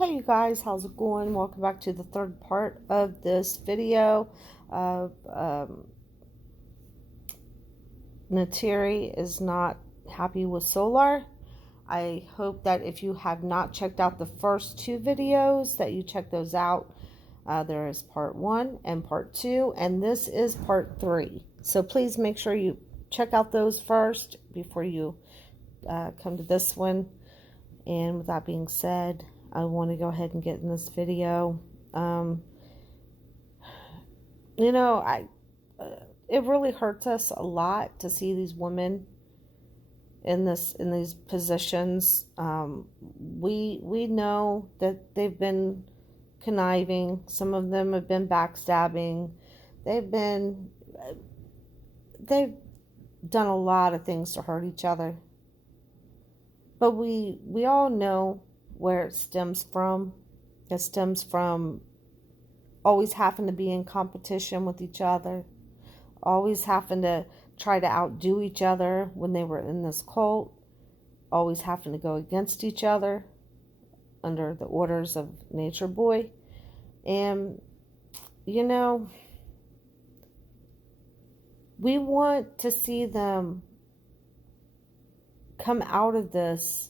Hey you guys, how's it going? Welcome back to the third part of this video of Neytiri is not happy with Solar. I hope that if you have not checked out the first two videos that you check those out. There is part 1 and part 2, and this is part 3. So please make sure you check out those first before you come to this one. And with that being said, I want to go ahead and get in this video. It really hurts us a lot to see these women in these positions. We know that they've been conniving. Some of them have been backstabbing. They've done a lot of things to hurt each other. But we all know where it stems from. It stems from always having to be in competition with each other, always having to try to outdo each other when they were in this cult, always having to go against each other under the orders of Nature Boy. And, we want to see them come out of this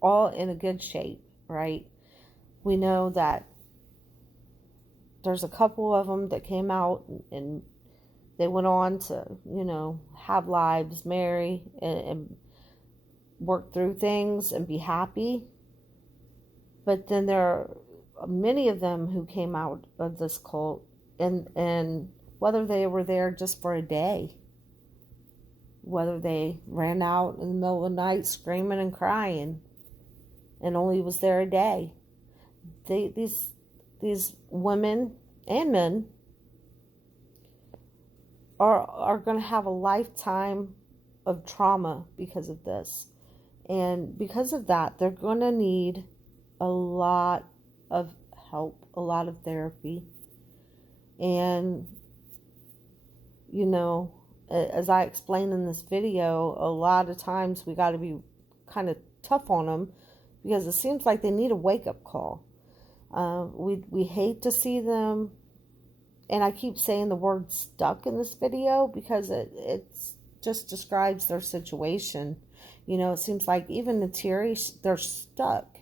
all in a good shape, right? We know that there's a couple of them that came out and they went on to, have lives, marry, and work through things and be happy. But then there are many of them who came out of this cult, and whether they were there just for a day, whether they ran out in the middle of the night screaming and crying and only was there a day, these women and men are going to have a lifetime of trauma because of this. And because of that, they're going to need a lot of help, a lot of therapy. And, as I explained in this video, a lot of times we got to be kind of tough on them because it seems like they need a wake-up call. We hate to see them, and I keep saying the word stuck in this video because it just describes their situation. It seems like even Neytiri, they're stuck.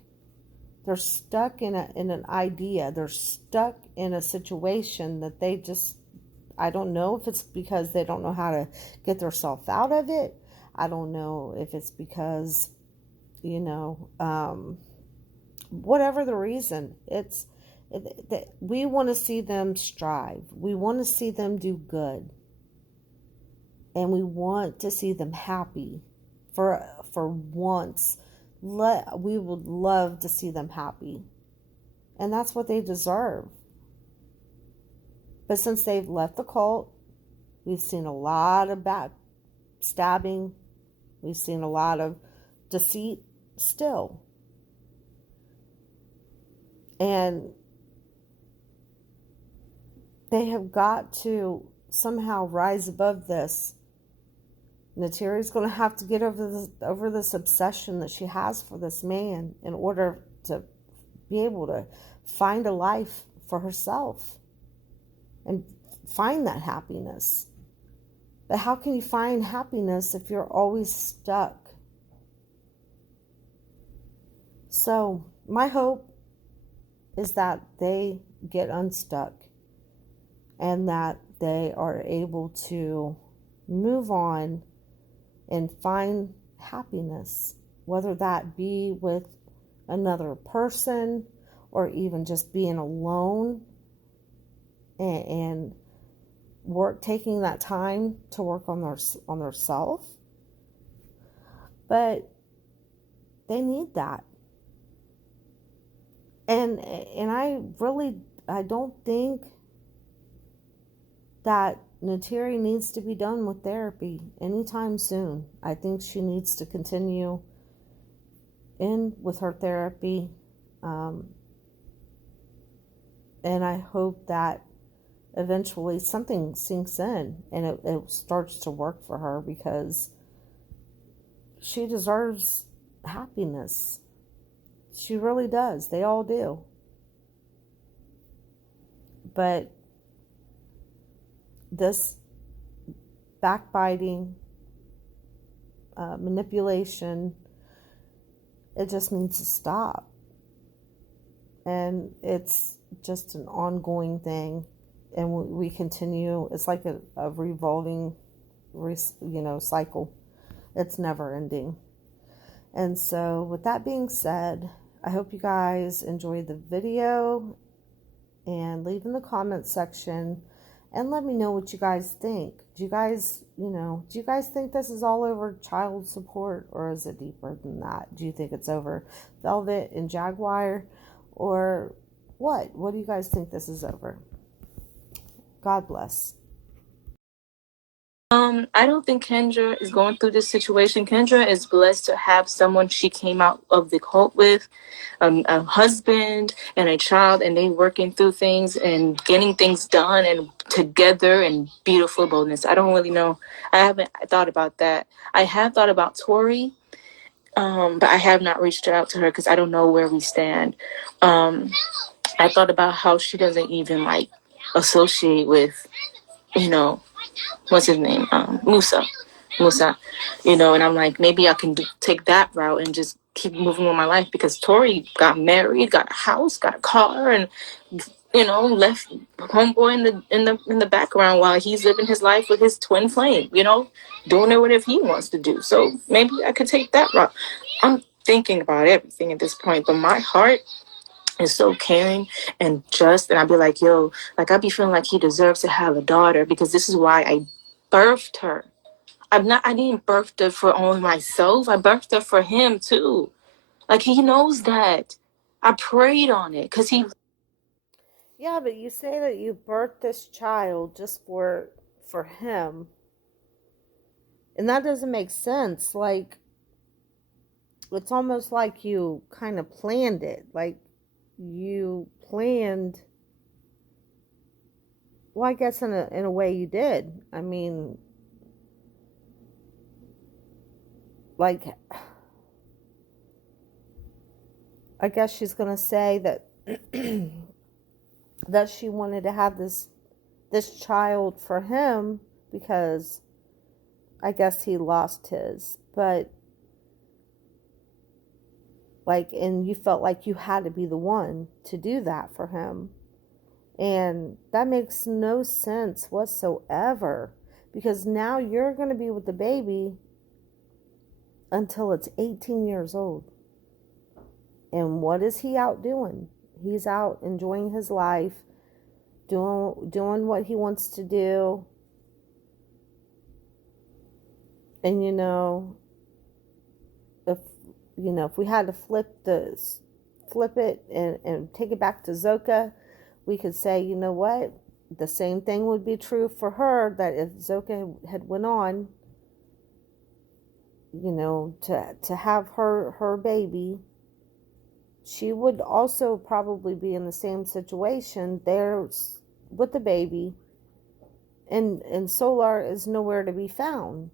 They're stuck in an idea. They're stuck in a situation that they just, I don't know if it's because they don't know how to get themselves out of it. I don't know if it's because, whatever the reason, we want to see them strive. We want to see them do good. And we want to see them happy for once. We would love to see them happy. And that's what they deserve. But since they've left the cult, we've seen a lot of backstabbing. We've seen a lot of deceit still. And they have got to somehow rise above this. Neytiri's going to have to get over this obsession that she has for this man in order to be able to find a life for herself and find that happiness. But how can you find happiness if you're always stuck? So my hope is that they get unstuck and that they are able to move on and find happiness, whether that be with another person or even just being alone and taking that time to work on their self. But they need that. And I don't think that Neytiri needs to be done with therapy anytime soon. I think she needs to continue in with her therapy. And I hope that eventually something sinks in and it starts to work for her, because she deserves happiness. She really does. They all do. But this backbiting, manipulation, it just needs to stop. And it's just an ongoing thing. And we continue. It's like a revolving, cycle. It's never ending. And so with that being said, I hope you guys enjoyed the video, and leave in the comment section and let me know what you guys think. Do you guys think this is all over child support, or is it deeper than that? Do you think it's over Velvet and Jaguar, or what? What do you guys think this is over? God bless. I don't think Kendra is going through this situation. Kendra is blessed to have someone she came out of the cult with, a husband and a child, and they working through things and getting things done and together and beautiful boldness. I don't really know. I haven't thought about that. I have thought about Tori, but I have not reached out to her because I don't know where we stand. I thought about how she doesn't even like associate with, you know, what's his name? Musa, and I'm like, maybe I can take that route and just keep moving with my life, because Tori got married, got a house, got a car, and left homeboy in the background while he's living his life with his twin flame, doing whatever he wants to do. So maybe I could take that route. I'm thinking about everything at this point, but my heart is so caring and just, and I'd be like, yo, like I'd be feeling like he deserves to have a daughter, because this is why I birthed her. I didn't birth her for only myself. I birthed her for him too. Like, he knows that. I prayed on it because he. Yeah, but you say that you birthed this child just for him. And that doesn't make sense. Like, it's almost like you kind of planned it. Like, you planned. Well, I guess in a way you did. I mean, like, I guess she's gonna say that that she wanted to have this child for him because I guess he lost his. But like, and you felt like you had to be the one to do that for him. And that makes no sense whatsoever, because now you're going to be with the baby until it's 18 years old. And what is he out doing? He's out enjoying his life, doing what he wants to do. And if we had to flip it and take it back to Zoka, we could say, you know what? The same thing would be true for her, that if Zoka had went on, to have her baby, she would also probably be in the same situation there with the baby, and Solar is nowhere to be found.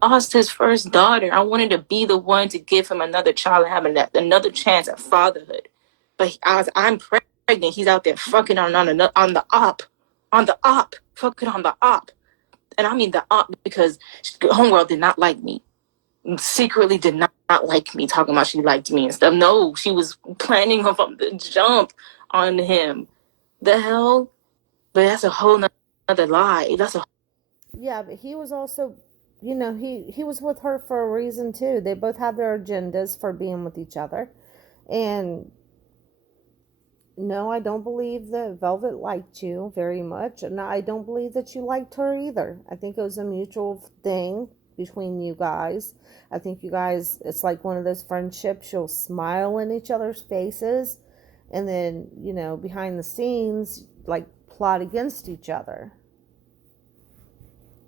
Lost his first daughter. I wanted to be the one to give him another child and have another chance at fatherhood. But I'm pregnant. He's out there fucking on the op, fucking on the op. And I mean the op, because homegirl did not like me. Secretly did not like me, talking about she liked me and stuff. No, she was planning from the jump on him. The hell? But that's a whole nother lie. Yeah, but he was also, he was with her for a reason too. They both had their agendas for being with each other. And no, I don't believe that Velvet liked you very much, and I don't believe that you liked her either. I think it was a mutual thing between you guys. I think you guys, it's like one of those friendships, you'll smile in each other's faces, and then, behind the scenes, like, plot against each other.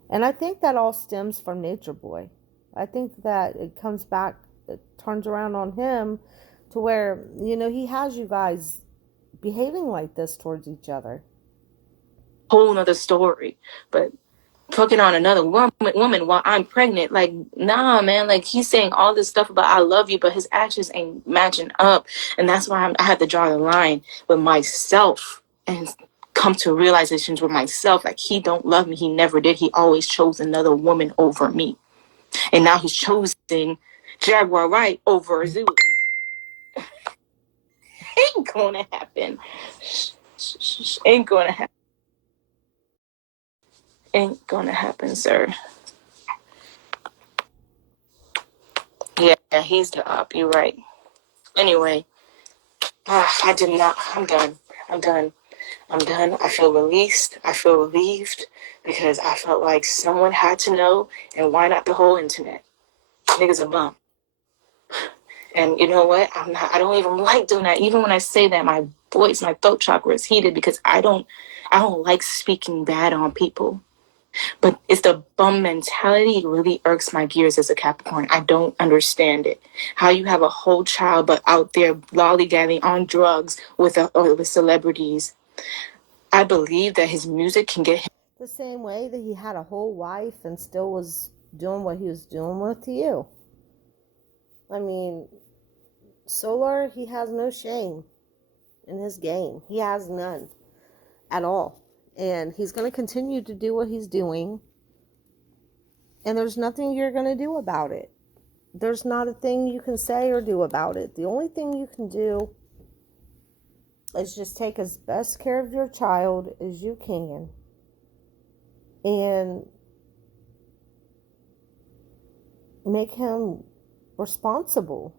And I think that all stems from Nature Boy. I think that it comes back, it turns around on him to where, he has you guys behaving like this towards each other. Whole nother story. But fucking on another woman while I'm pregnant. Like, nah, man. Like, he's saying all this stuff about I love you, but his actions ain't matching up. And that's why I had to draw the line with myself and come to realizations with myself. Like, he don't love me. He never did. He always chose another woman over me. And now he's choosing Jaguar Wright over Zuli. Ain't gonna happen. Ain't gonna happen. Ain't gonna happen, sir. Yeah, he's the op. You're right. Anyway, I did not. I'm done. I'm done. I'm done. I feel released. I feel relieved because I felt like someone had to know, and why not the whole internet? Niggas a bum. And you know what? I'm not. I don't even like doing that. Even when I say that, my voice, my throat chakra is heated because I don't. I don't like speaking bad on people. But it's the bum mentality. It really irks my gears as a Capricorn. I don't understand it. How you have a whole child, but out there lollygagging on drugs with celebrities. I believe that his music can get him. The same way that he had a whole wife and still was doing what he was doing with you. I mean, Solar, he has no shame in his game. He has none at all. And he's going to continue to do what he's doing. And there's nothing you're going to do about it. There's not a thing you can say or do about it. The only thing you can do is just take as best care of your child as you can. And make him responsible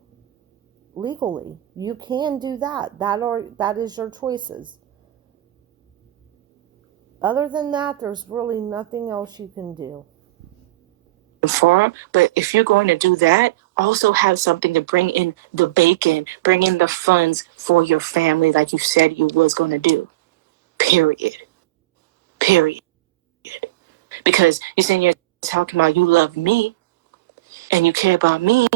legally. You can do that. That is your choices. Other than that, there's really nothing else you can do. For, but if you're going to do that, also have something to bring in the bacon, bring in the funds for your family, like you said you was going to do. Period. Period. Because you're saying you're talking about you love me and you care about me,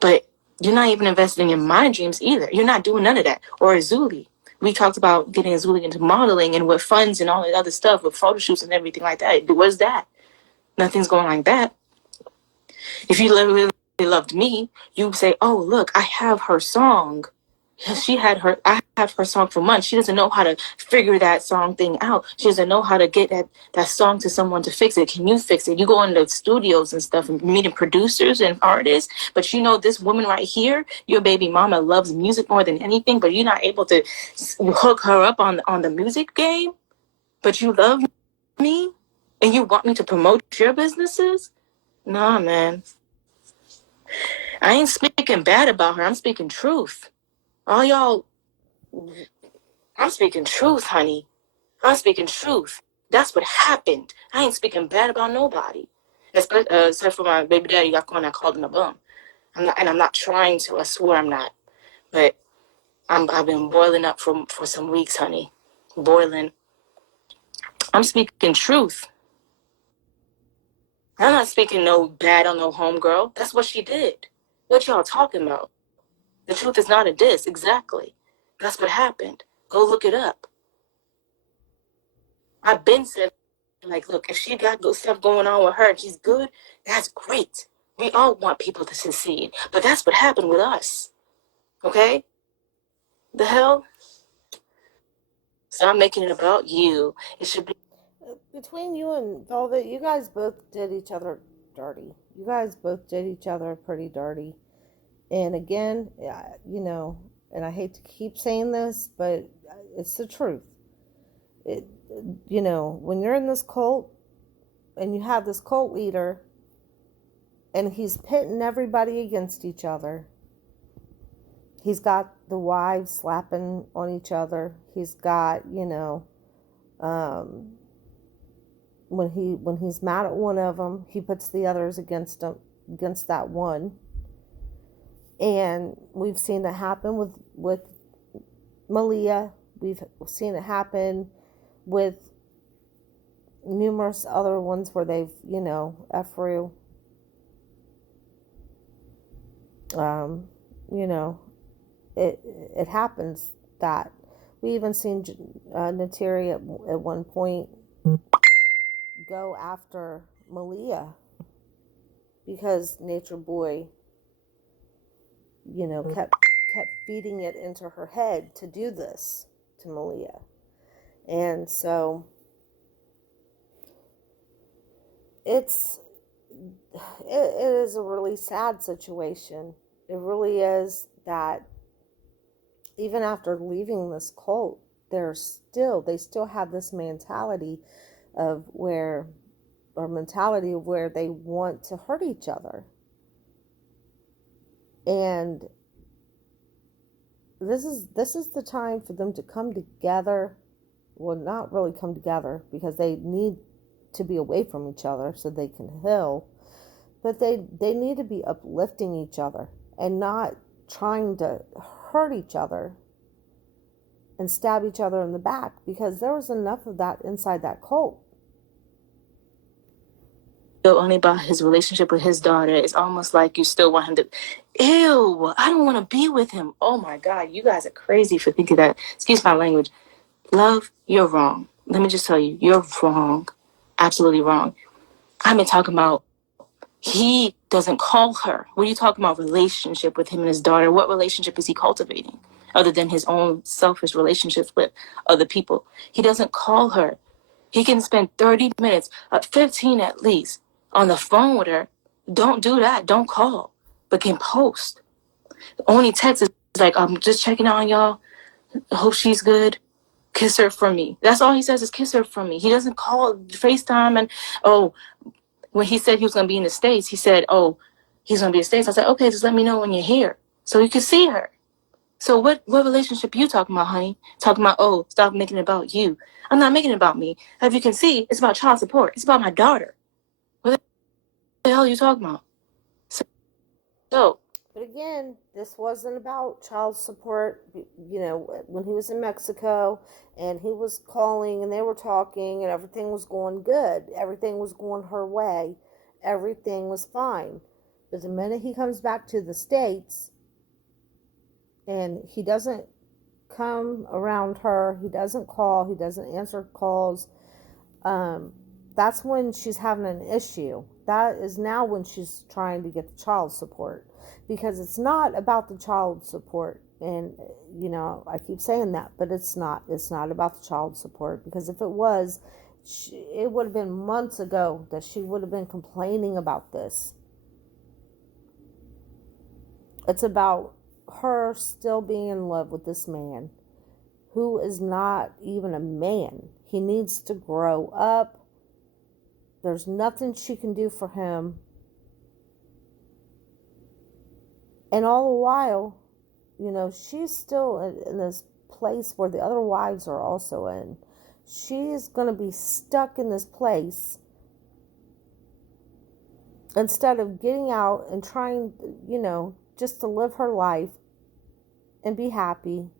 but you're not even investing in my dreams either. You're not doing none of that. Or Azuli. We talked about getting Azuli into modeling and with funds and all that other stuff with photo shoots and everything like that. What's that? Nothing's going like that. If you really loved me, you say, "Oh, look, I have her song. I have her song for months. She doesn't know how to figure that song thing out. She doesn't know how to get that song to someone to fix it. Can you fix it?" You go into studios and stuff and meeting producers and artists, but you know this woman right here, your baby mama loves music more than anything, but you're not able to hook her up on the music game. But you love me and you want me to promote your businesses? Nah, man. I ain't speaking bad about her. I'm speaking truth. All y'all, I'm speaking truth, honey. I'm speaking truth. That's what happened. I ain't speaking bad about nobody. Except for my baby daddy, I called him a bum. I'm not trying to. I swear I'm not. But I've been boiling up for some weeks, honey. Boiling. I'm speaking truth. I'm not speaking no bad on no homegirl. That's what she did. What y'all talking about? The truth is not a diss. Exactly. That's what happened. Go look it up. I've been said, like, look, if she got good stuff going on with her and she's good, that's great. We all want people to succeed. But that's what happened with us. Okay? The hell? Stop making it about you. It should be. Between you and Velvet, you guys both did each other dirty. You guys both did each other pretty dirty. And again, and I hate to keep saying this, but it's the truth. It, when you're in this cult and you have this cult leader and he's pitting everybody against each other. He's got the wives slapping on each other. He's got, when he's mad at one of them, he puts the others against that one. And we've seen it happen with Malia. We've seen it happen with numerous other ones where they've, Efru. It happens that we even seen Neytiri at one point go after Malia because Nature Boy, kept feeding it into her head to do this to Malia. And so it is a really sad situation. It really is, that even after leaving this cult, they still have this mentality of where they want to hurt each other. And this is the time for them to come together. Well, not really come together, because they need to be away from each other so they can heal. But they need to be uplifting each other and not trying to hurt each other and stab each other in the back, because there was enough of that inside that cult. Only about his relationship with his daughter. It's almost like you still want him to. Ew, I don't want to be with him. Oh my God, you guys are crazy for thinking that. Excuse my language. Love, you're wrong. Let me just tell you, you're wrong. Absolutely wrong. I've been talking about he doesn't call her. What are you talking about? Relationship with him and his daughter? What relationship is he cultivating other than his own selfish relationships with other people? He doesn't call her. He can spend 30 minutes, 15 at least, on the phone with her. Don't do that. Don't call, but can post. The only text is like, I'm just checking on y'all. I hope she's good. Kiss her for me. That's all he says is kiss her for me. He doesn't call FaceTime. And when he said he was going to be in the States, he said, he's going to be in the States. I said, okay, just let me know when you're here so you can see her. So what relationship are you talking about, honey? Talking about, stop making it about you. I'm not making it about me. As you can see, it's about child support. It's about my daughter. What the hell are you talking about? So But again, this wasn't about child support. When he was in Mexico and he was calling and they were talking and everything was going good, everything was going her way, everything was fine. But the minute he comes back to the States and he doesn't come around her, he doesn't call, he doesn't answer calls, that's when she's having an issue. That is now when she's trying to get the child support, because it's not about the child support. And I keep saying that, but it's not about the child support, because if it was, it would have been months ago that she would have been complaining about this. It's about her still being in love with this man who is not even a man. He needs to grow up. There's nothing she can do for him. And all the while, she's still in this place where the other wives are also in. She's going to be stuck in this place instead of getting out and trying, just to live her life and be happy.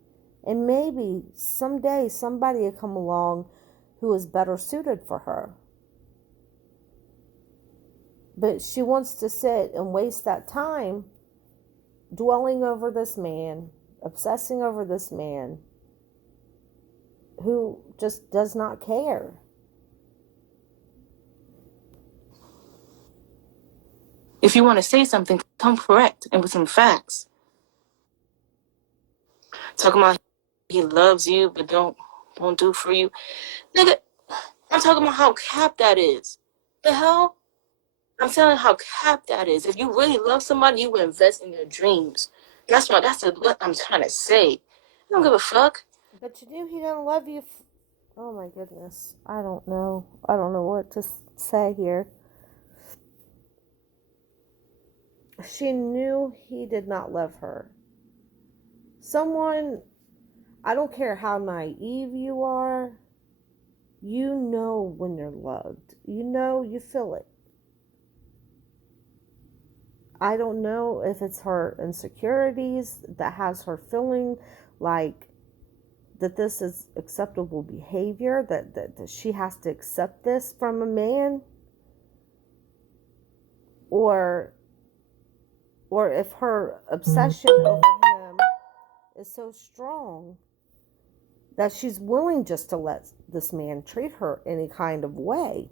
And maybe someday somebody will come along who is better suited for her. But she wants to sit and waste that time dwelling over this man, obsessing over this man who just does not care. if you want to say something, come correct and with some facts. Talking about he loves you but don't do for you. Nigga, I'm talking about how capped that is. The hell? I'm telling you how capped that is. If you really love somebody, you would invest in their dreams. That's what I'm trying to say. I don't give a fuck. But you knew he didn't love you. Oh my goodness. I don't know what to say here. She knew he did not love her. Someone, I don't care how naive you are, you know when you're loved. You feel it. I don't know if it's her insecurities that has her feeling like that this is acceptable behavior, that she has to accept this from a man, or if her obsession over him is so strong that she's willing just to let this man treat her any kind of way.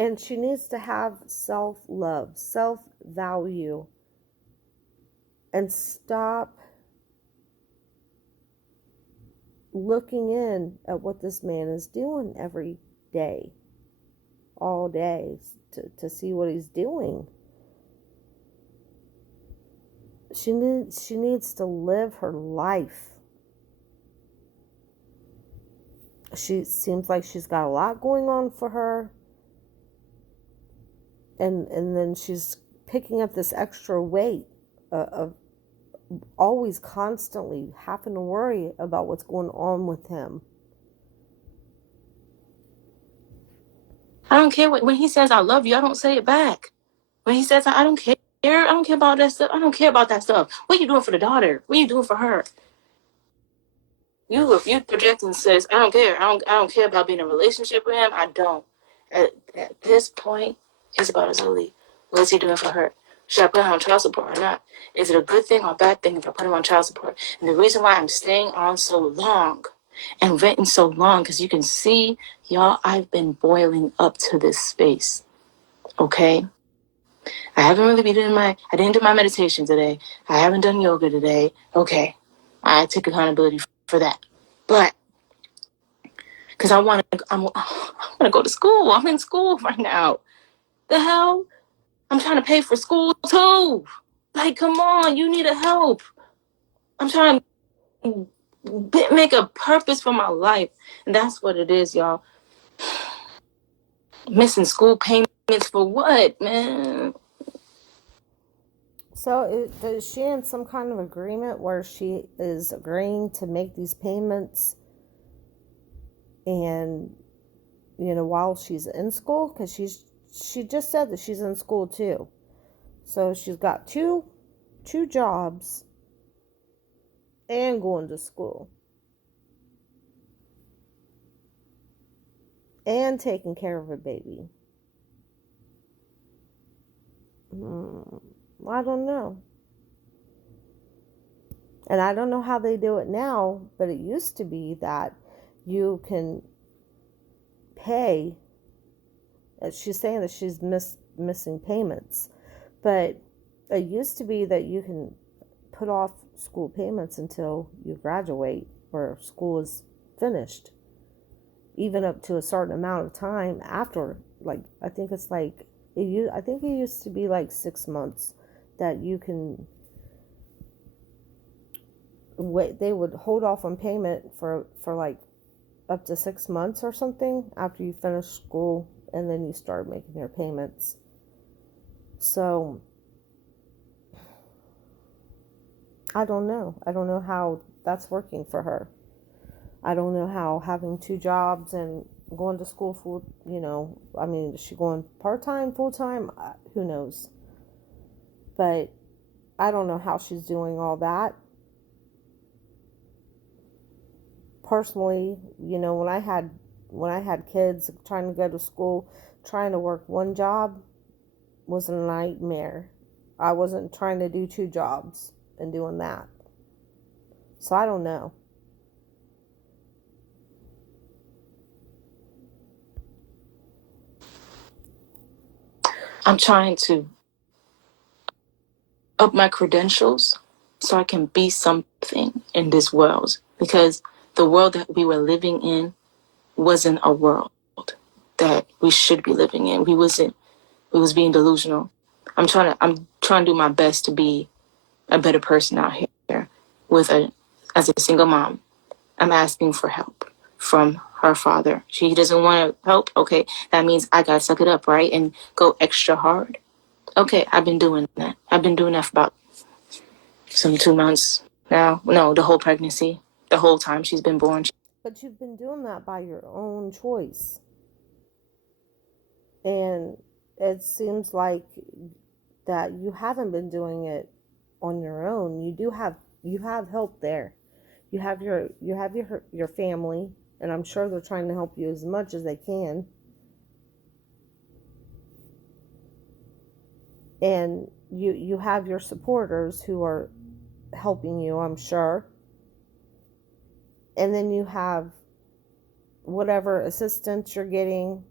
And she needs to have self-love, self-value, and stop looking in at what this man is doing every day, all day, to see what he's doing. She needs to live her life. She seems like she's got a lot going on for her, and then she's picking up this extra weight of always constantly having to worry about what's going on with him. I don't care when he says I love you, I don't say it back. When he says I don't care, I don't care about that stuff. I don't care about that stuff. What are you doing for the daughter? What are you doing for her? If you project and says I don't care, I don't care about being in a relationship with him. I don't. At this point, it's about Azuli. What's he doing for her? Should I put him on child support or not? Is it a good thing or a bad thing if I put him on child support? And the reason why I'm staying on so long and waiting so long, because you can see, y'all, I've been boiling up to this space. Okay? I haven't really been I didn't do my meditation today. I haven't done yoga today. Okay. I took accountability for that. But because I want to go to school. I'm in school right now. The hell? I'm trying to pay for school too. Like, come on, you need a help. I'm trying to make a purpose for my life. And that's what it is, y'all. Missing school payments for what, man? So is she in some kind of agreement where she is agreeing to make these payments, and while she's in school? Because she just said that she's in school too, so she's got two jobs and going to school and taking care of a baby. I don't know. And I don't know how they do it now, but it used to be that you can pay. She's saying that she's missing payments, but it used to be that you can put off school payments until you graduate or school is finished, even up to a certain amount of time after. Like, I think it's like I think it used to be like 6 months that you can wait. They would hold off on payment for like up to 6 months or something after you finish school, and then you start making your payments. So I don't know how that's working for her. I don't know how having two jobs and going to school full, I mean, is she going part-time, full-time? Who knows? But I don't know how she's doing all that. Personally, when I had kids, trying to go to school, trying to work one job was a nightmare. I wasn't trying to do two jobs and doing that. So I don't know. I'm trying to up my credentials so I can be something in this world, because the world that we were living in wasn't a world that we should be living in. We was being delusional. I'm trying to do my best to be a better person out here as a single mom. I'm asking for help from her father. She doesn't want to help. Okay, that means I gotta suck it up, right? And go extra hard. Okay, I've been doing that. I've been doing that for about some 2 months now. No, the whole pregnancy, the whole time she's been born. But you've been doing that by your own choice. And it seems like that you haven't been doing it on your own. You have help there. You have your family, and I'm sure they're trying to help you as much as they can. And you have your supporters who are helping you, I'm sure. And then you have whatever assistance you're getting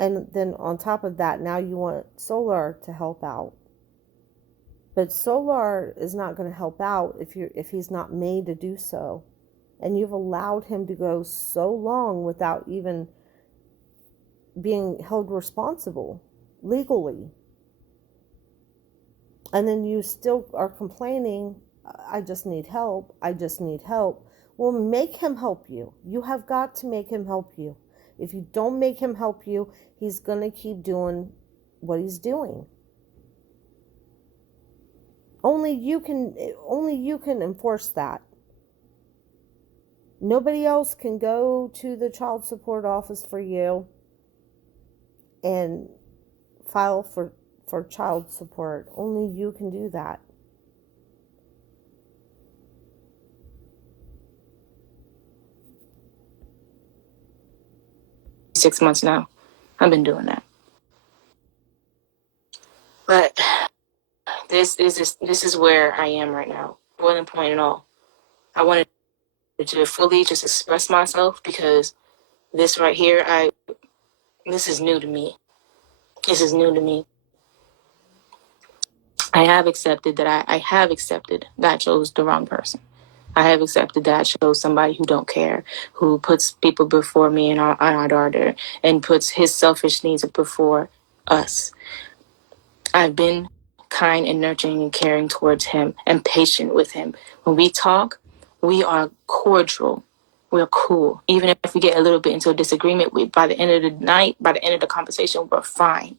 And then on top of that, now you want Solar to help out. But Solar is not going to help out if he's not made to do so. And you've allowed him to go so long without even being held responsible legally. And then you still are complaining, I just need help. I just need help. Well, make him help you. You have got to make him help you. If you don't make him help you, he's going to keep doing what he's doing. Only you can enforce that. Nobody else can go to the child support office for you and file for child support. Only you can do that. Six months now. I've been doing that. But this is where I am right now. More than point at all. I wanted to fully just express myself because this right here, this is new to me. This is new to me. I have accepted that I have accepted that I chose the wrong person. I have accepted that I chose somebody who don't care, who puts people before me and our daughter, and puts his selfish needs before us. I've been kind and nurturing and caring towards him and patient with him. When we talk, we are cordial. We're cool. Even if we get a little bit into a disagreement, by the end of the night, by the end of the conversation, we're fine.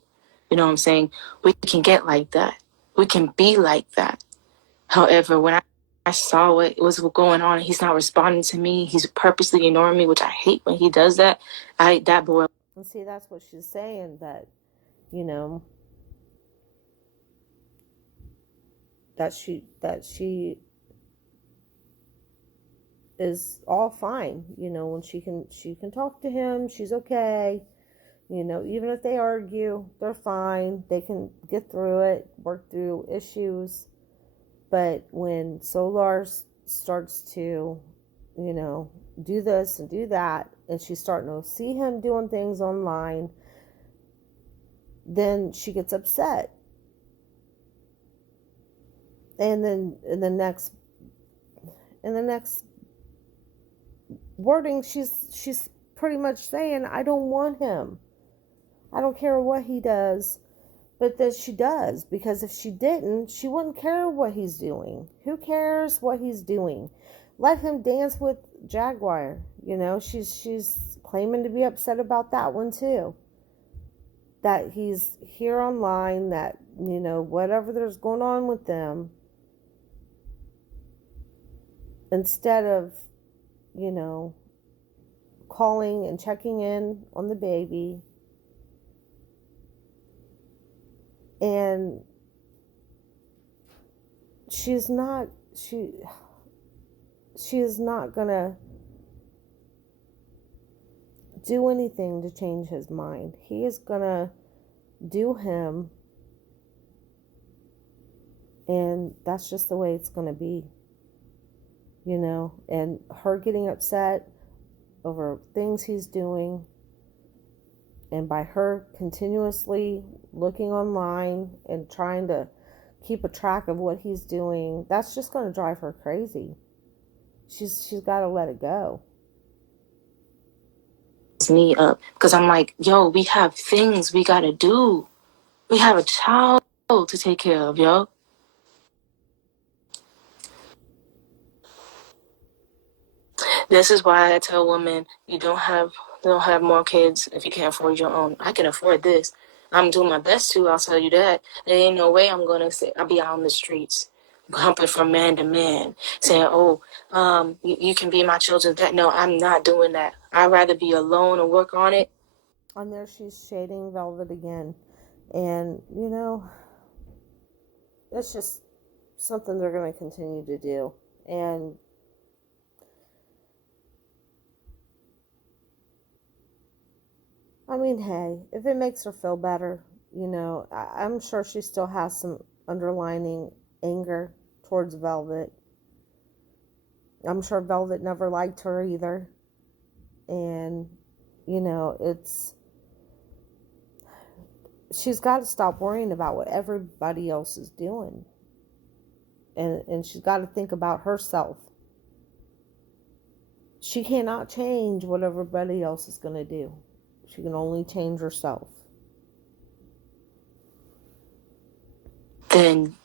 You know what I'm saying? We can get like that. We can be like that. However, when I saw what was going on and he's not responding to me, he's purposely ignoring me, which I hate when he does that. That boy. And see, that's what she's saying, that, you know, that she is all fine, you know, when she can talk to him, she's okay. You know, even if they argue, they're fine. They can get through it, work through issues. But when Solar starts to, you know, do this and do that, and she's starting to see him doing things online, then she gets upset. And then in the next wording, she's pretty much saying, I don't want him. I don't care what he does. But that she does, because if she didn't, she wouldn't care what he's doing. Who cares what he's doing? Let him dance with Jaguar. You know, she's claiming to be upset about that one too. That he's here online, that, you know, whatever there's going on with them, instead of, you know, calling and checking in on the baby. And she is not gonna do anything to change his mind. He is gonna do him, and that's just the way it's gonna be, you know. And her getting upset over things he's doing, and by her continuously looking online and trying to keep a track of what he's doing, that's just going to drive her crazy. She's got to let it go. Me up because I'm like, yo, we have things we got to do. We have a child to take care of, yo. This is why I tell women, you don't have more kids if you can't afford your own. I can afford this. I'm doing my best to. I'll tell you that. There ain't no way I'm gonna say I'll be out on the streets, humping from man to man, saying, "Oh, you can be my children." That no, I'm not doing that. I'd rather be alone and work on it. And there she's shading Velvet again, and you know, it's just something they're going to continue to do. And I mean, hey, if it makes her feel better, you know, I'm sure she still has some underlining anger towards Velvet. I'm sure Velvet never liked her either. And, you know, it's she's got to stop worrying about what everybody else is doing. And she's got to think about herself. She cannot change what everybody else is going to do. She can only change herself. Then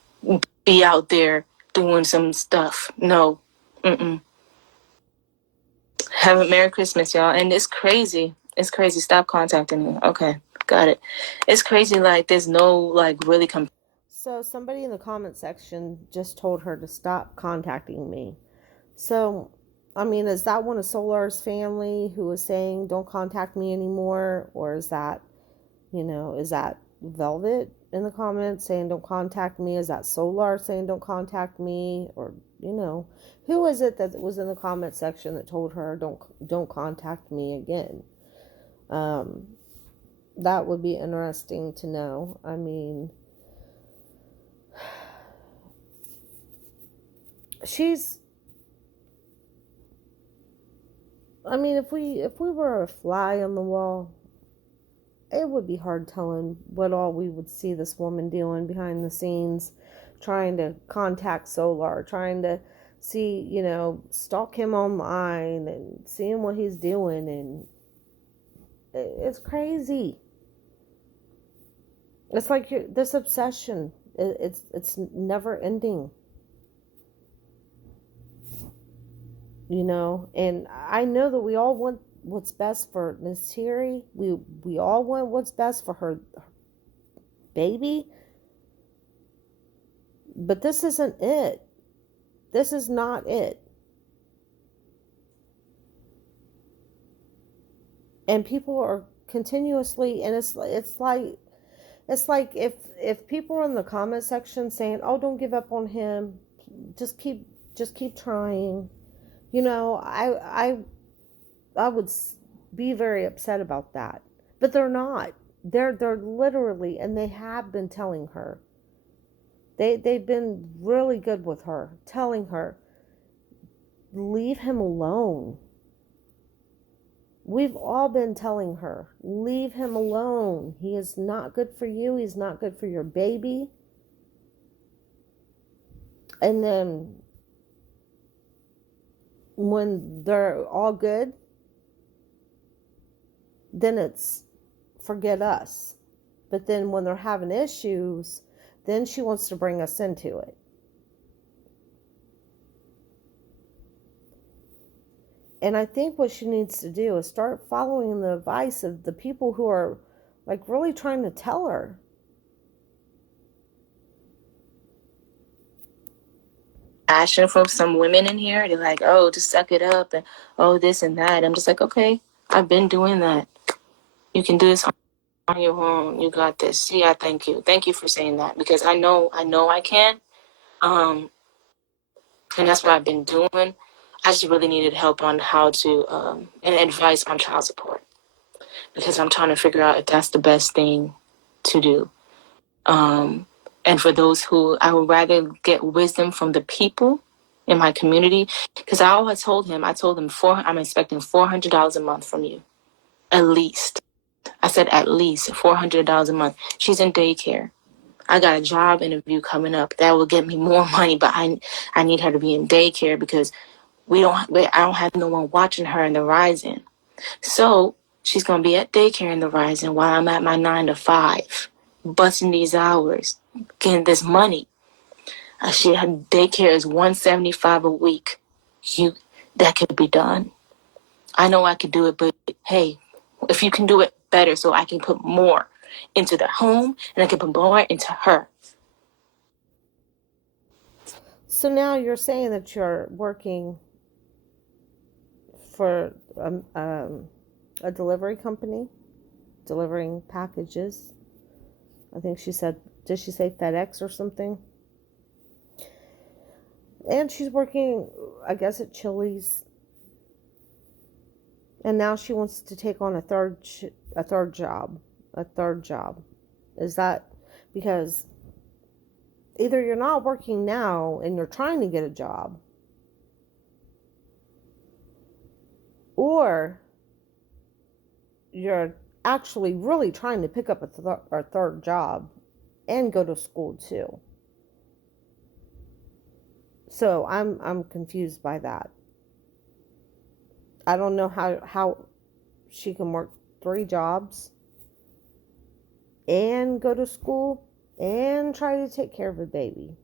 be out there doing some stuff. No. Mm-mm. Have a Merry Christmas, y'all. And it's crazy. It's crazy. Stop contacting me. Okay. Got it. It's crazy. Like, there's no, like, really. So, somebody in the comment section just told her to stop contacting me. So, I mean, is that one of Solar's family who is saying don't contact me anymore? Or is that, is that Velvet in the comments saying don't contact me? Is that Solar saying don't contact me? Or, who is it that was in the comment section that told her don't contact me again? That would be interesting to know. I mean, if we were a fly on the wall, it would be hard telling what all we would see this woman doing behind the scenes, trying to contact Solar, trying to see, stalk him online and seeing what he's doing. And it's crazy. It's like this obsession. It's never ending. And I know that we all want what's best for Neytiri. We all want what's best for her baby. But this isn't it. This is not it. And people are continuously, and it's like if people are in the comment section saying, "Oh, don't give up on him. Just keep trying." I would be very upset about that. But they're not. They're literally, and they have been telling her. They've been really good with her, telling her, leave him alone. We've all been telling her, leave him alone. He is not good for you. He's not good for your baby. And then when they're all good, then it's forget us. But then when they're having issues, then she wants to bring us into it. And I think what she needs to do is start following the advice of the people who are like really trying to tell her. Passion from some women in here. They're like, oh, just suck it up and oh, this and that. I'm just like, okay, I've been doing that. You can do this on your own. You got this. Yeah, thank you. Thank you for saying that because I know I can. And that's what I've been doing. I just really needed help on how to and advice on child support because I'm trying to figure out if that's the best thing to do. And for those who I would rather get wisdom from the people in my community because I told him I'm expecting $400 a month from you, at least. I said at least $400 a month. She's in daycare. I got a job interview coming up that will get me more money, but I need her to be in daycare because I don't have no one watching her in the rising. So she's gonna be at daycare in the rising while I'm at my 9 to 5, busting these hours, getting this money. She had daycare is $175 a week. That could be done. I know I could do it, but hey, if you can do it better, so I can put more into the home and I can put more into her. So now you're saying that you're working for a delivery company, delivering packages. I think she said, did she say FedEx or something? And she's working, I guess, at Chili's. And now she wants to take on a third job. A third job. Is that because either you're not working now and you're trying to get a job, or you're actually really trying to pick up a third job and go to school too. So I'm confused by that. I don't know how she can work 3 jobs and go to school and try to take care of a baby.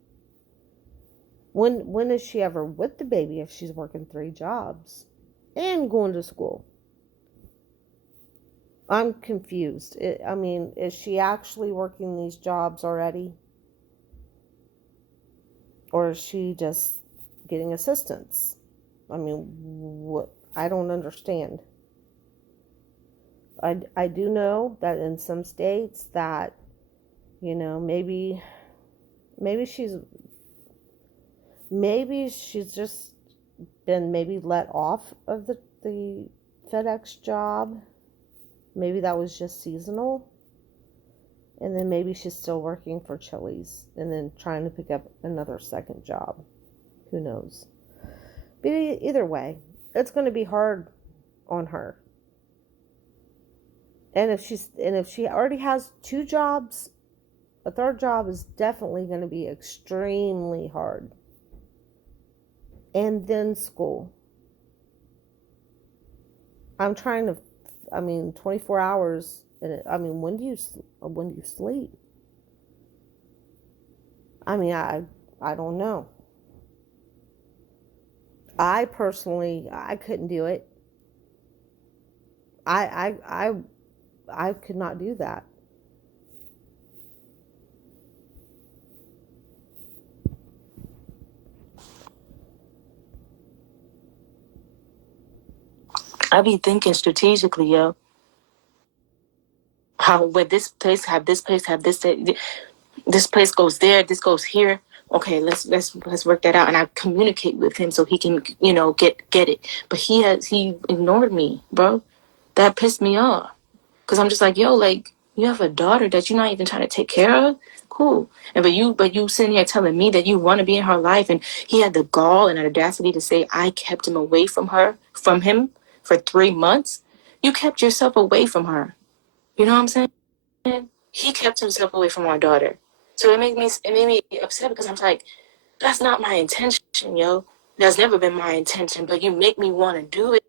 When is she ever with the baby if she's working 3 jobs and going to school? I'm confused. I mean, is she actually working these jobs already? Or is she just getting assistance? I mean, what? I don't understand. I do know that in some states that, maybe maybe she's maybe she's just been maybe let off of the FedEx job. Maybe that was just seasonal. And then maybe she's still working for Chili's and then trying to pick up another second job. Who knows? But either way, it's going to be hard on her. And if she already has 2 jobs, a third job is definitely going to be extremely hard. And then school. I'm trying to, 24 hours. When do you sleep? I don't know. I personally, I couldn't do it. I could not do that. I be thinking strategically, yo. How would this place have this place have this place goes there, this goes here. Okay, let's work that out, and I communicate with him so he can get it. But he ignored me, bro. That pissed me off because I'm just like, yo, like you have a daughter that you're not even trying to take care of. Cool, and but you sitting here telling me that you want to be in her life, and he had the gall and audacity to say I kept him away from him for 3 months. You kept yourself away from her. You know what I'm saying? He kept himself away from our daughter. So it made me upset because I'm like, that's not my intention, yo. That's never been my intention, but you make me want to do it.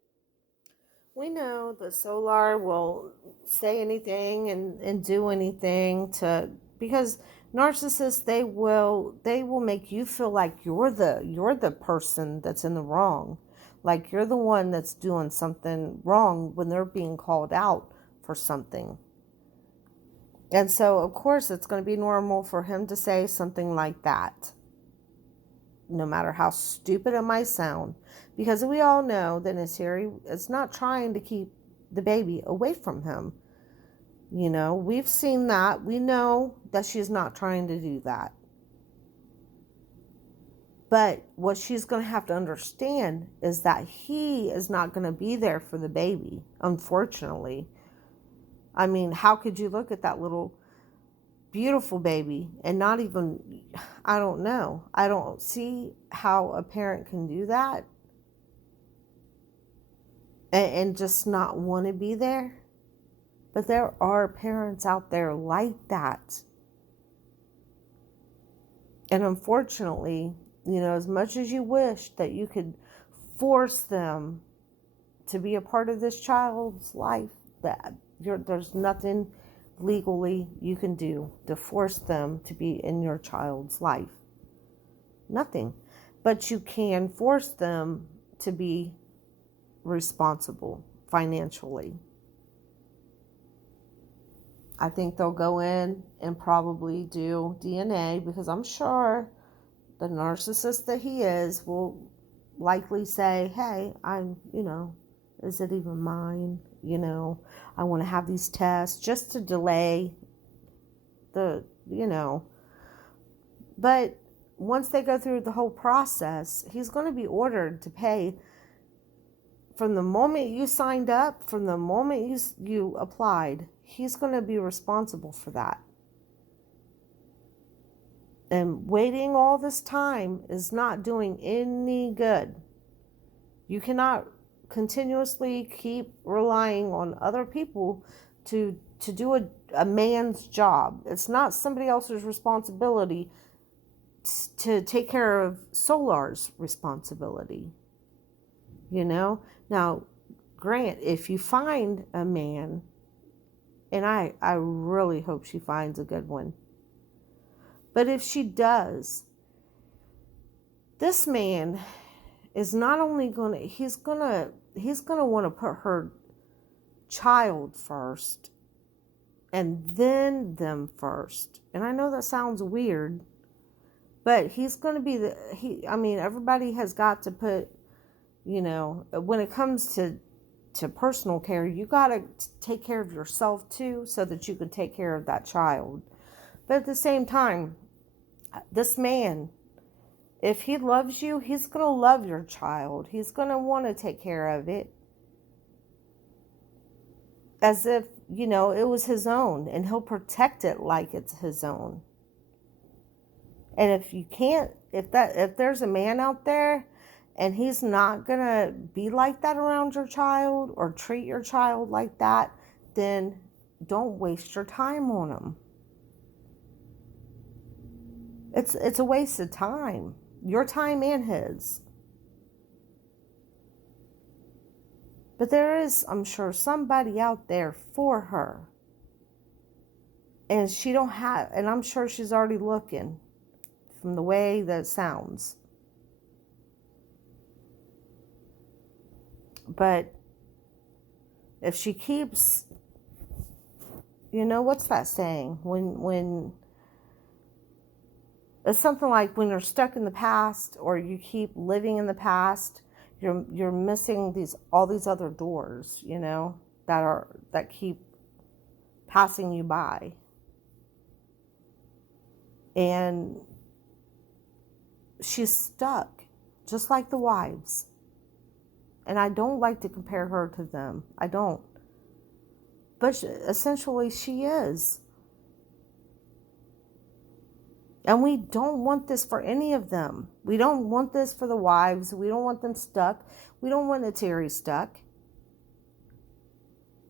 We know that Solar will say anything and do anything to, because narcissists, they will make you feel like you're the person that's in the wrong. Like you're the one that's doing something wrong when they're being called out for something. And so of course it's going to be normal for him to say something like that, no matter how stupid it might sound. Because we all know that Neytiri is not trying to keep the baby away from him. We've seen that. We know that she's not trying to do that. But what she's going to have to understand is that he is not going to be there for the baby, unfortunately. How could you look at that little beautiful baby and not even, I don't know. I don't see how a parent can do that and just not want to be there. But there are parents out there like that. And unfortunately, as much as you wish that you could force them to be a part of this child's life, there's nothing legally you can do to force them to be in your child's life. Nothing. But you can force them to be responsible financially. I think they'll go in and probably do DNA, because I'm sure the narcissist that he is will likely say, hey, is it even mine? I want to have these tests just to delay the. But once they go through the whole process, he's going to be ordered to pay from the moment you signed up, from the moment you applied. He's going to be responsible for that. And waiting all this time is not doing any good. You cannot continuously keep relying on other people to do a man's job. It's not somebody else's responsibility to take care of Solar's responsibility. You know? Now, Grant, if you find a man, and I really hope she finds a good one, but if she does, this man is not only he's gonna want to put her child first and then them first. And I know that sounds weird, but he's going to be I mean, everybody has got to put, when it comes to personal care, you got to take care of yourself too, so that you can take care of that child. But at the same time, this man, if he loves you, he's going to love your child. He's going to want to take care of it as if, it was his own, and he'll protect it like it's his own. And if there's a man out there and he's not going to be like that around your child or treat your child like that, then don't waste your time on him. It's a waste of time. Your time and his. But there is, I'm sure, somebody out there for her. And and I'm sure she's already looking from the way that it sounds. But if she keeps, what's that saying? When it's something like when you're stuck in the past, or you keep living in the past, you're missing all these other doors, that keep passing you by. And she's stuck, just like the wives. And I don't like to compare her to them. I don't. But essentially she is. And we don't want this for any of them. We don't want this for the wives. We don't want them stuck. We don't want Neytiri stuck.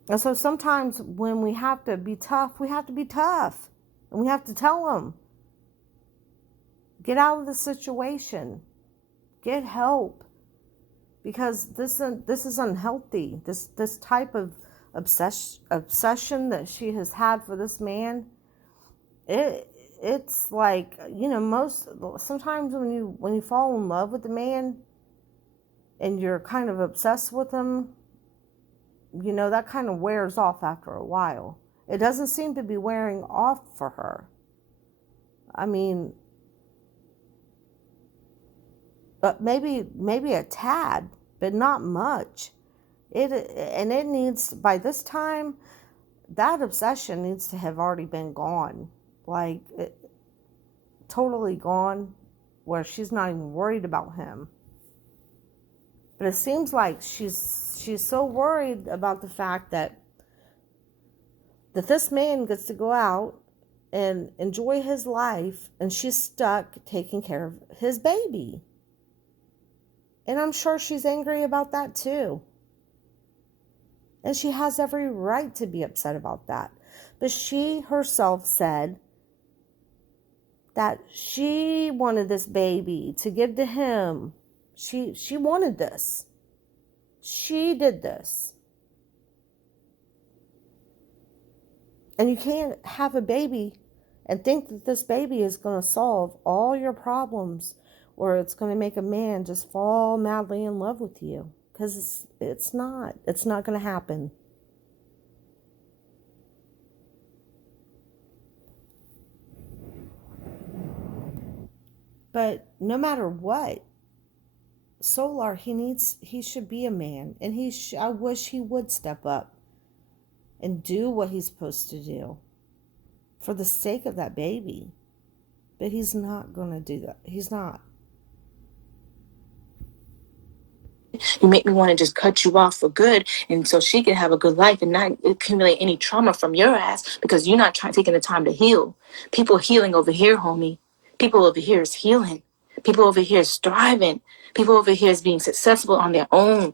And so sometimes when we have to be tough, we have to be tough. And we have to tell them, get out of the situation. Get help. Because this is unhealthy. This type of obsession that she has had for this man, it's like, sometimes when you fall in love with a man and you're kind of obsessed with him, that kind of wears off after a while. It doesn't seem to be wearing off for her. I mean, but maybe a tad, but not much. It needs, by this time, that obsession needs to have already been gone. Like, totally gone, where she's not even worried about him. But it seems like she's so worried about the fact that this man gets to go out and enjoy his life, and she's stuck taking care of his baby. And I'm sure she's angry about that too. And she has every right to be upset about that. But she herself said that she wanted this baby to give to him. She wanted this. She did this. And you can't have a baby and think that this baby is going to solve all your problems, or it's going to make a man just fall madly in love with you. Because it's not. It's not going to happen. But no matter what, Solar, he should be a man. And I wish he would step up and do what he's supposed to do for the sake of that baby. But he's not going to do that. He's not. You make me want to just cut you off for good, and so she can have a good life and not accumulate any trauma from your ass, because you're not taking the time to heal. People healing over here, homie. People over here is healing. People over here is striving. People over here is being successful on their own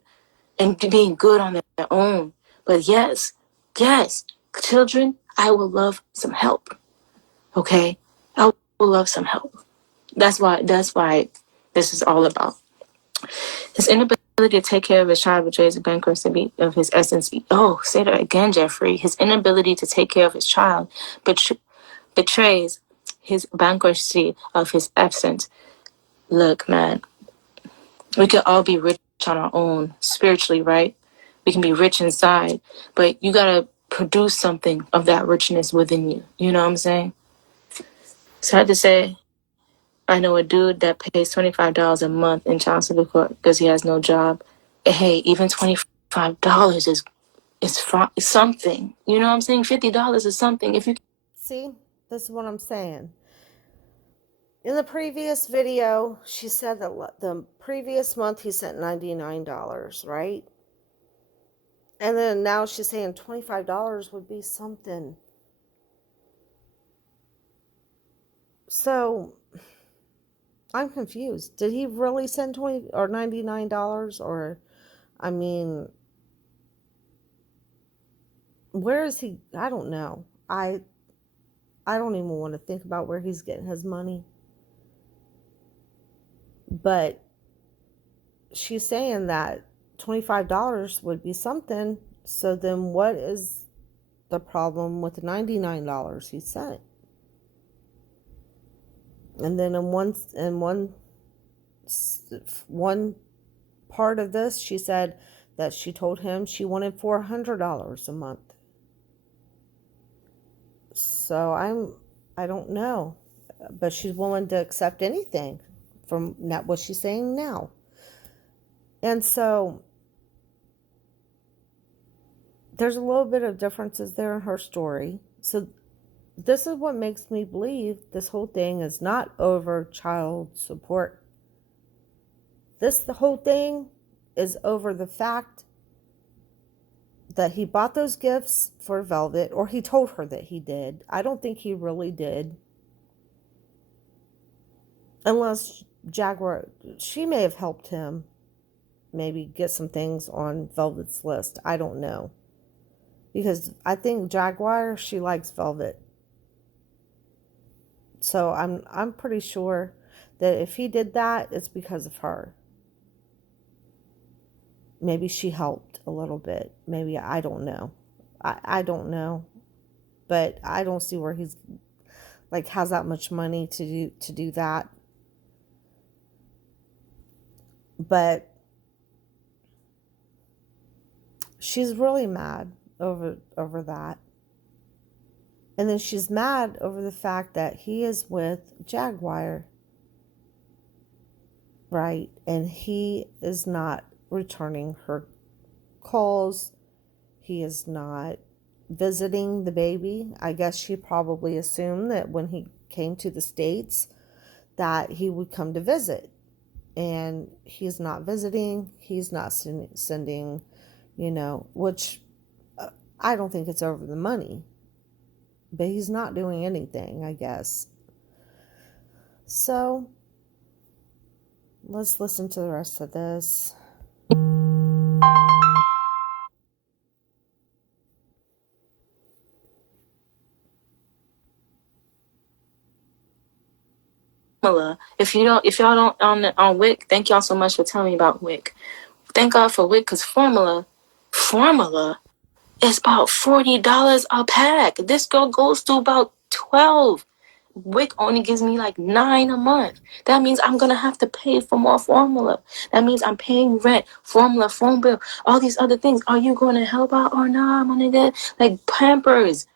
and being good on their own. But yes, children, I will love some help. Okay? I will love some help. That's why this is all about. His inability to take care of his child betrays the bankruptcy of his essence. Oh, say that again, Jeffrey. His inability to take care of his child betrays his bankruptcy of his essence. Look, man, we could all be rich on our own spiritually, right? We can be rich inside, but you gotta produce something of that richness within you. You know what I'm saying? So I had to say, I know a dude that pays $25 a month in child support because he has no job. Hey, even $25 is something. You know what I'm saying? $50 is something. If you See, this is what I'm saying. In the previous video, she said that the previous month he sent $99, right? And then now she's saying $25 would be something. So I'm confused. Did he really send $20 or $99? Or, I mean, where is he? I don't know. I don't even want to think about where he's getting his money. But she's saying that $25 would be something. So then what is the problem with the $99 he sent? And then in one part of this, she said that she told him she wanted $400 a month. So I don't know, but she's willing to accept anything from what she's saying now. And so there's a little bit of differences there in her story. So this is what makes me believe this whole thing is not over child support. The whole thing is over the fact that he bought those gifts for Velvet, or he told her that he did. I don't think he really did. Unless Jaguar, she may have helped him maybe get some things on Velvet's list. I don't know. Because I think Jaguar, she likes Velvet. So I'm pretty sure that if he did that, it's because of her. Maybe she helped a little bit. Maybe, I don't know. I don't know. But I don't see where he's has that much money to do that. But she's really mad over that. And then she's mad over the fact that he is with Jaguar, right? And he is not returning her calls. He is not visiting the baby. I guess she probably assumed that when he came to the States that he would come to visit. And he's not visiting. He's not sending, which I don't think it's over the money. But he's not doing anything, I guess. So let's listen to the rest of this. If y'all don't on WIC, thank y'all so much for telling me about WIC. Thank God for WIC, because formula is about $40 a pack. This girl goes through about 12. WIC only gives me like 9 a month. That means I'm gonna have to pay for more formula. That means I'm paying rent, formula, phone bill, all these other things. Are you gonna help out or not, my nigga? Like Pampers.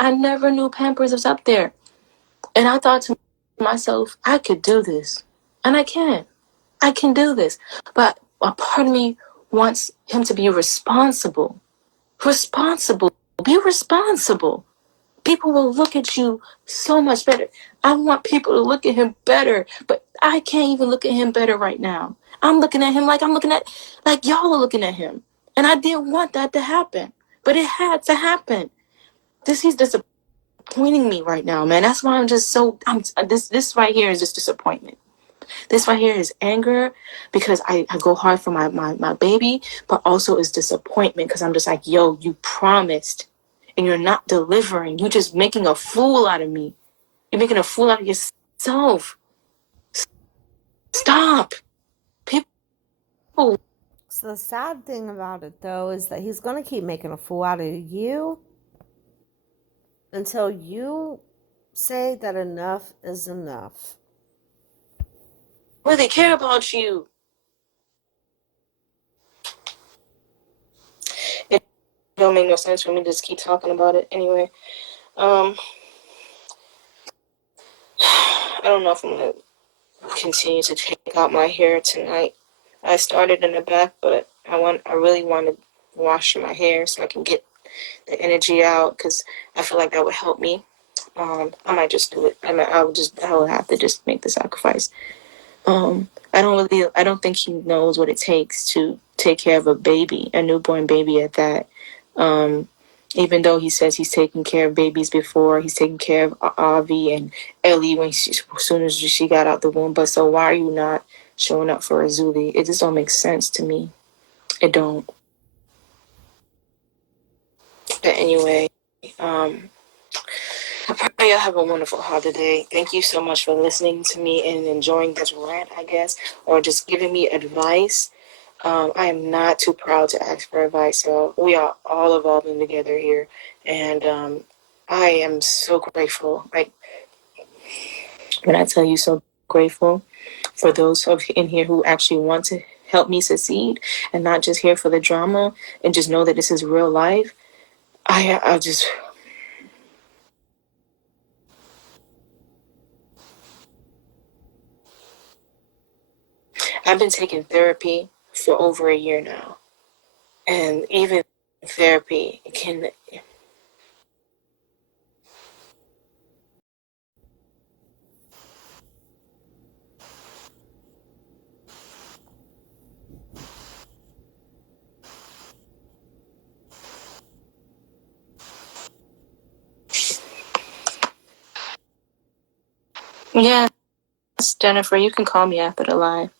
I never knew Pampers was up there. And I thought to myself, I could do this. And I can. I can do this. But a part of me wants him to be responsible. Responsible. Be responsible. People will look at you so much better. I want people to look at him better, but I can't even look at him better right now. I'm looking at him like y'all are looking at him. And I didn't want that to happen, but it had to happen. He's disappointing me right now, man. That's why this right here is just disappointment. This right here is anger because I go hard for my baby, but also is disappointment because I'm just like, yo, you promised. and you're not delivering. You're just making a fool out of me. You're making a fool out of yourself. Stop. People. So the sad thing about it, though, is that he's going to keep making a fool out of you until you say that enough is enough. Well, they care about you. It don't make no sense for me to just keep talking about it anyway. I don't know if I'm gonna continue to take out my hair tonight. I started in the back, but I really want to wash my hair so I can get the energy out because I feel like that would help me. I might just do it. I will have to just make the sacrifice. I don't think he knows what it takes to take care of a baby, a newborn baby at that. Um, Even though he says he's taken care of babies before, he's taken care of Avi and Ellie as soon as she got out the womb. But so why are you not showing up for Azuli? It just don't make sense to me. It don't. But anyway, I pray you have a wonderful holiday. Thank you so much for listening to me and enjoying this rant, I guess, or just giving me advice. I am not too proud to ask for advice, so we are all evolving together here, and I am so grateful. Like when I tell you, so grateful for those of in here who actually want to help me succeed and not just here for the drama and just know that this is real life. I just I've been taking therapy for over a year now, and even therapy can. Yes, Jennifer, you can call me after the live.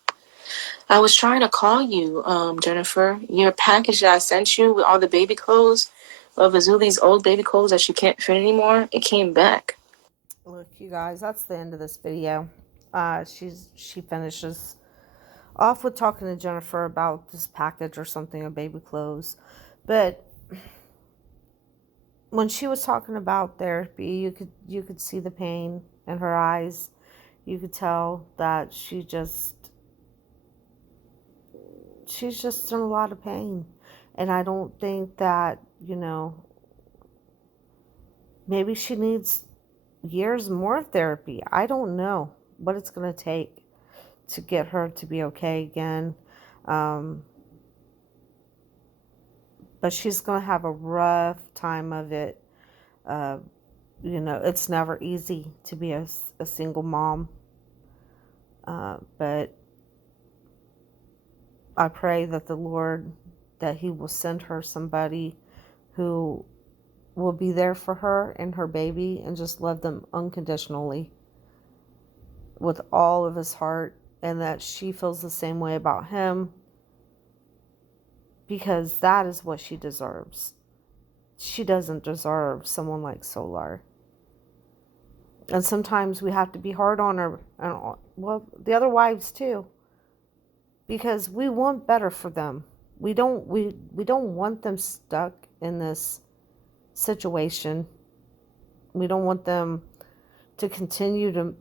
I was trying to call you, Jennifer. Your package that I sent you with all the baby clothes of Azuli's old baby clothes that she can't fit anymore, it came back. Look, you guys, that's the end of this video. She finishes off with talking to Jennifer about this package or something of baby clothes. But when she was talking about therapy, you could see the pain in her eyes. You could tell that she's just in a lot of pain. And I don't think that, maybe she needs years more therapy. I don't know what it's going to take to get her to be okay again. Um, but she's going to have a rough time of it. Uh, it's never easy to be a single mom. But I pray that the Lord, that He will send her somebody who will be there for her and her baby and just love them unconditionally with all of his heart, and that she feels the same way about him, because that is what she deserves. She doesn't deserve someone like Solar. And sometimes we have to be hard on her, and well, the other wives too, because we want better for them. We don't want them stuck in this situation. We don't want them to continue to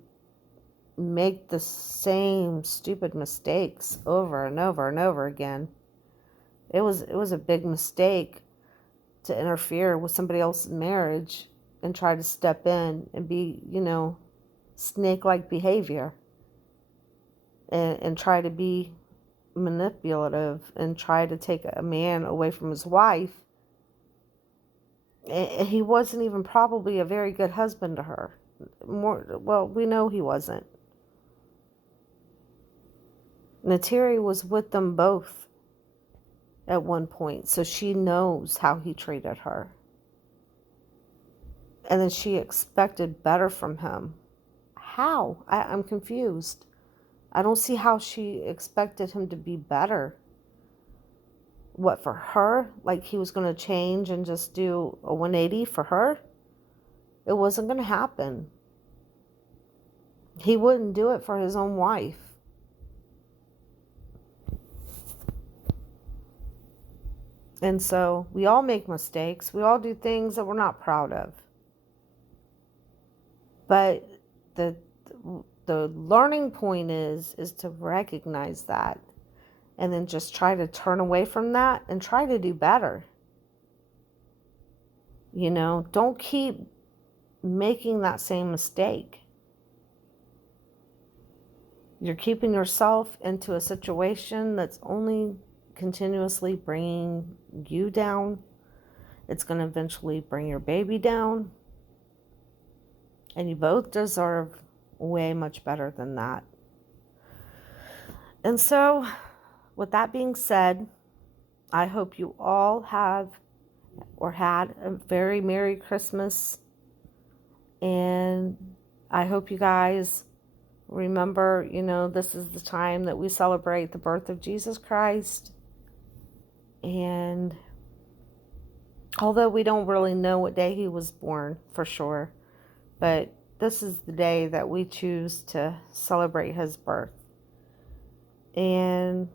make the same stupid mistakes over and over and over again. It was a big mistake to interfere with somebody else's marriage and try to step in and be, snake-like behavior, and try to be manipulative and try to take a man away from his wife. And he wasn't even probably a very good husband to her. Well, we know he wasn't. Neytiri was with them both at one point, so she knows how he treated her. And then she expected better from him. How? I'm confused. I don't see how she expected him to be better. What, for her? Like he was going to change and just do a 180 for her? It wasn't going to happen. He wouldn't do it for his own wife. And so we all make mistakes. We all do things that we're not proud of. But the learning point is to recognize that and then just try to turn away from that and try to do better. You know, don't keep making that same mistake. You're keeping yourself into a situation that's only continuously bringing you down. It's going to eventually bring your baby down. And you both deserve way much better than that. And so, with that being said, I hope you all have or had a very Merry Christmas. And I hope you guys remember, you know, this is the time that we celebrate the birth of Jesus Christ. And although we don't really know what day he was born for sure, but this is the day that we choose to celebrate his birth. And,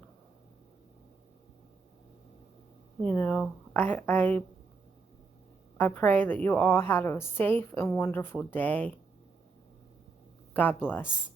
you know, I pray that you all had a safe and wonderful day. God bless.